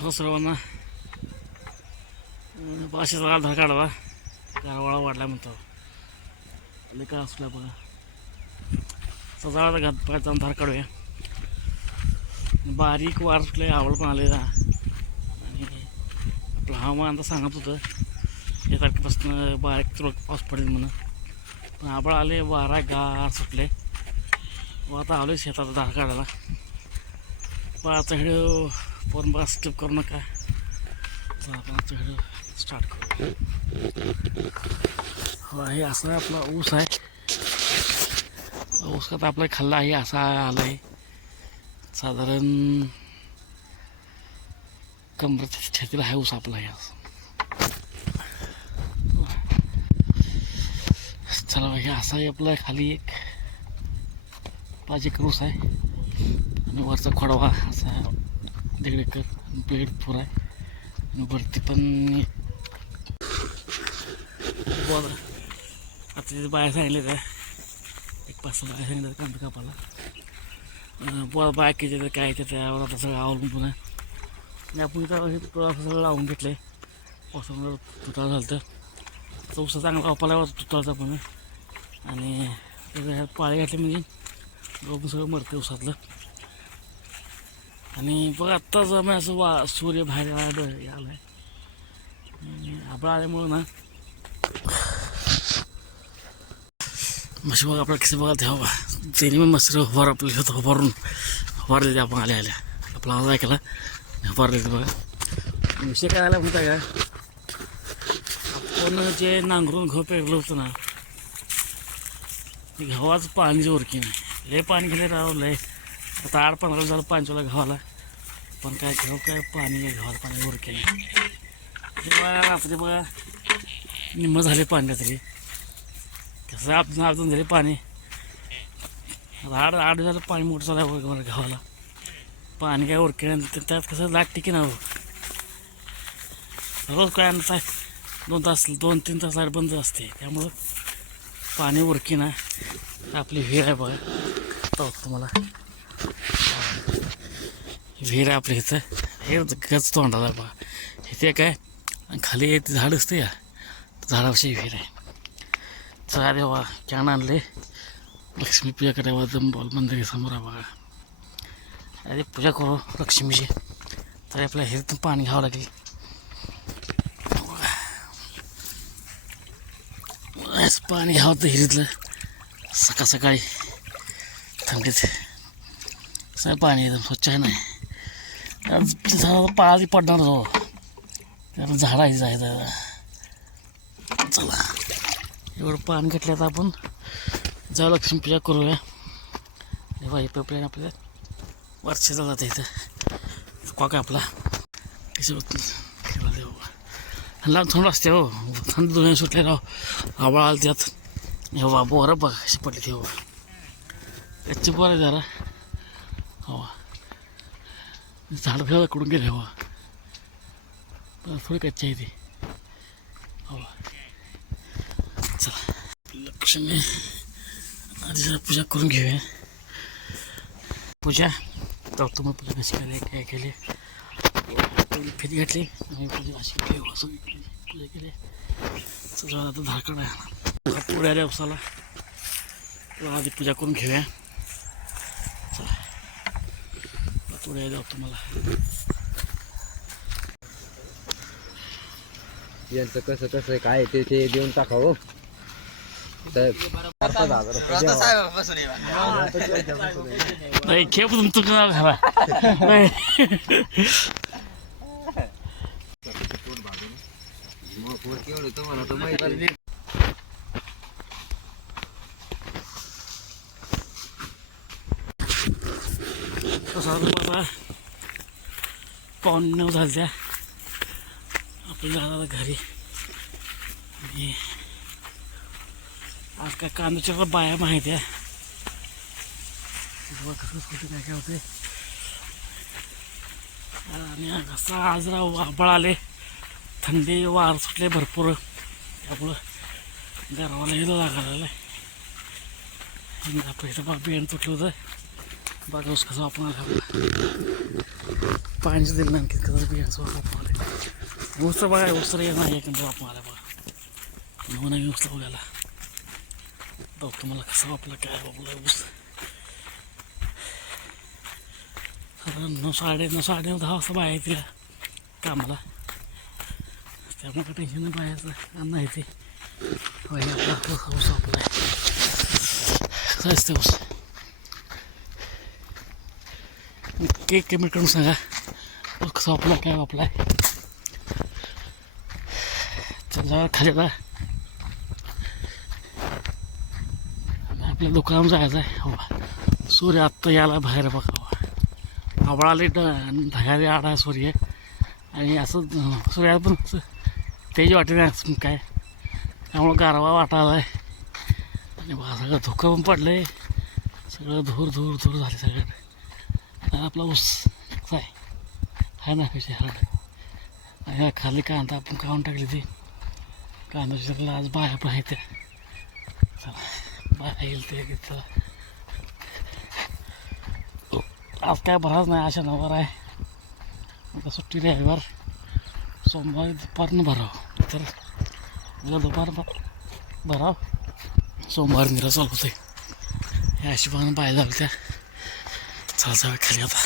हो सर्वांना भाषेचा आधार काढावा गारवाळा वाढला म्हणतो. लई का असला बघा. सजाळा घात पायाचा अंधार काढूया. बारीक वार सुटले आवड पण आलेला आणि आपलं हवामान आता सांगत होतं. या तारखेपासून बारीक तुरळक पाऊस पडेल म्हणून. पण आबळ आले वारा गार सुटले व आता आलो शेतात धार काढायला. पाच हिडिओ पण बस स्किप करू नका. चला आपण आजचा हिडिओ स्टार्ट करू. हो हे असा आपला ऊस आहे. ऊस आता आपला खाल्ला आहे असा आला आहे साधारण कमरेच्या छेतीला आहे ऊस आपला हे चला हे असा आहे आपला खाली एक पाच एकर ऊस आहे. वरचा खोडवा असा दीड एकर बेड पुरा आहे. आणि वरती पण बरं. आता तिथे बाया सांगितले काय एक पाच बाया सांगितलं कांदा कापाला बोला बाकीचे तर काय ते त्यावर आता सगळं अवलंबून आहे आणि आपण इथं तुला सगळं लावून घेतलं आहे पावसामुळे तुटाळ झालं तर चौसा चांगला कापाला तुटाळचा पण. आणि त्याचं पाळी घातली म्हणजे रोप सगळं मरते उसातलं आणि बघ आत्ता जमा असं वा सूर्य बाहेर आला आला आहे आल्यामुळं ना मशी बघा आपला किती बघा तेव्हा त्यांनी मग मस्त उभार आपल्या होतं उभारून उभारले ते आपण आल्या आल्या. आपला आवाज ऐकला उभारले ते बघा. विषय काय आला म्हणता का? आपण जे नांगरून घो पेरलं होतं ना ते गव्हाचं पाणी जे उरकी नाही. लय पाणी गेले राव लय. आता आठ पंधरा पाणी झालं पांचोला गव्हाला. पण काय घेऊ काय पाणी आहे पाणी उरके बघा रात्री बघा. निम्म झाले पाणी तरी कसं आपण अजून झाले पाणी. आड आठ आठ झालं पाणी मोठं झालं बघा गव्हाला पाणी काय उरके त्यात कसं लाट की ना रोज काय आणता? दोन तास दोन तीन तास लाइट बंद असते. त्यामुळं पाणी उरकी ना आपली विहीर आहे बघा. तुम्हाला. विहीर आहे आपल्या इथं हे गच तोंडाला बा. इथे काय? खाली एक झाड असते या. झाडावरची विहीर आहे. चला देवा कॅन आणले. लक्ष्मी पूजा करावं दंबॉल मंदिर समोर बघा. अरे पूजा करू लक्ष्मीची तर आपल्या हिरीतून पाणी घ्यावं लागेल. पाणी घ्यावं तर हिरीतलं. सकाळ सकाळी. थंडीत. सगळं पाणी एकदम स्वच्छ आहे नाही झाडाला पाळी पडणार हो. त्याला झाडाची जायचं. चला. एवढं पाणी घेतलं तर आपण. जाऊ लक्ष्मी पूजा करूया. तेव्हा पेपल्याने आपल्या वर्षाचा जातं इथं. कॉक आपला. कसं खेळा देऊ. थंड असते हो. थंड दोन सुटले राव आवाळ आलं त्यात. हे बाबा बरं बघ कशी पडली ते. हो. कच्ची बोर आहे जरा. हो. झाड फिरा कडून गेले हो? हवा पण थोडी कच्ची आहे ती. हो चला. लक्ष्मी आधी जरा पूजा करून घेऊया. पूजा. तर तुम्ही पूजा कशी केली काय केली? फिरी घेतली. आणि पूजा अशी केली असं पूजा केली. सगळं आता धाकड आहे पुढ्या दिवसाला तेव्हा आधी पूजा करून घेऊया चला पुढे जाऊ तुम्हाला यांचं कसं कसं काय ते ते देऊन टाकावं साहेब पाच हजार रुपये द्यावा. नाही खेप तुमचं नाही पोर केवढं तुम्हाला तर माहिती आहे. तसा तुम्हाला पाऊण नऊ झाल्या आपण जाणार घरी. आणि आज काय कांद्याच्या बाया माहिती आहे. कसं कुठे काय काय होते आणि कसं आज राव आले. थंडी वार सुटले भरपूर. त्यामुळं गरवाला हे लागायला लागलं. आपलं बेण तुटलं होतं. बघा ऊस कसं आपण आला पाण्याचं दिलं नाही आणखी कसं बियाचं वापर आलं ऊस तर बघा ऊस तर नाही एकंदर वापर आला बघा नऊ नवीन ऊस बघायला बघ तुम्हाला कसं वापरला काय वापरला ऊस साधारण नऊ साडे नऊ साडे नऊ दहा वाजता बाहेर येते कामाला त्यामुळे काही टेन्शन नाही बाहेरचं अन्न आहे ते बाहेर आपला ऊस ऊस केक कमेंट करून सांगा. कसं कसा काय वापरलाय? चला खाली जा आपल्या दुकानावर जायचं आहे हो सूर्य आत्ता याला बाहेर बघा. आवळाले ढगाले आडा सूर्य. आणि असं सूर्याला पण तेज वाटेल नाही असं काय? त्यामुळं गारवा वाटायला आहे आणि बघा सगळं धुकं पण पडलं आहे सगळं धूर धूर धूर झाले सगळं आणि आपला ऊस कसा आहे. हा ना कशी हरड ह्या खाली कांदा आपण काढून टाकली ती. कांदा सगळं आज बाया पण आहे त्या चला बाया येईल ते चला. आज काय बराच नाही अशा नवर आहे. आता सुट्टी रविवार. सोमवारी दुपारनं भराव. तर उद्या दुपार भराव. सोमवार निरा चालू होते. ह्या हिशोबानं बाया झालं त्या चला जाऊया खाली आता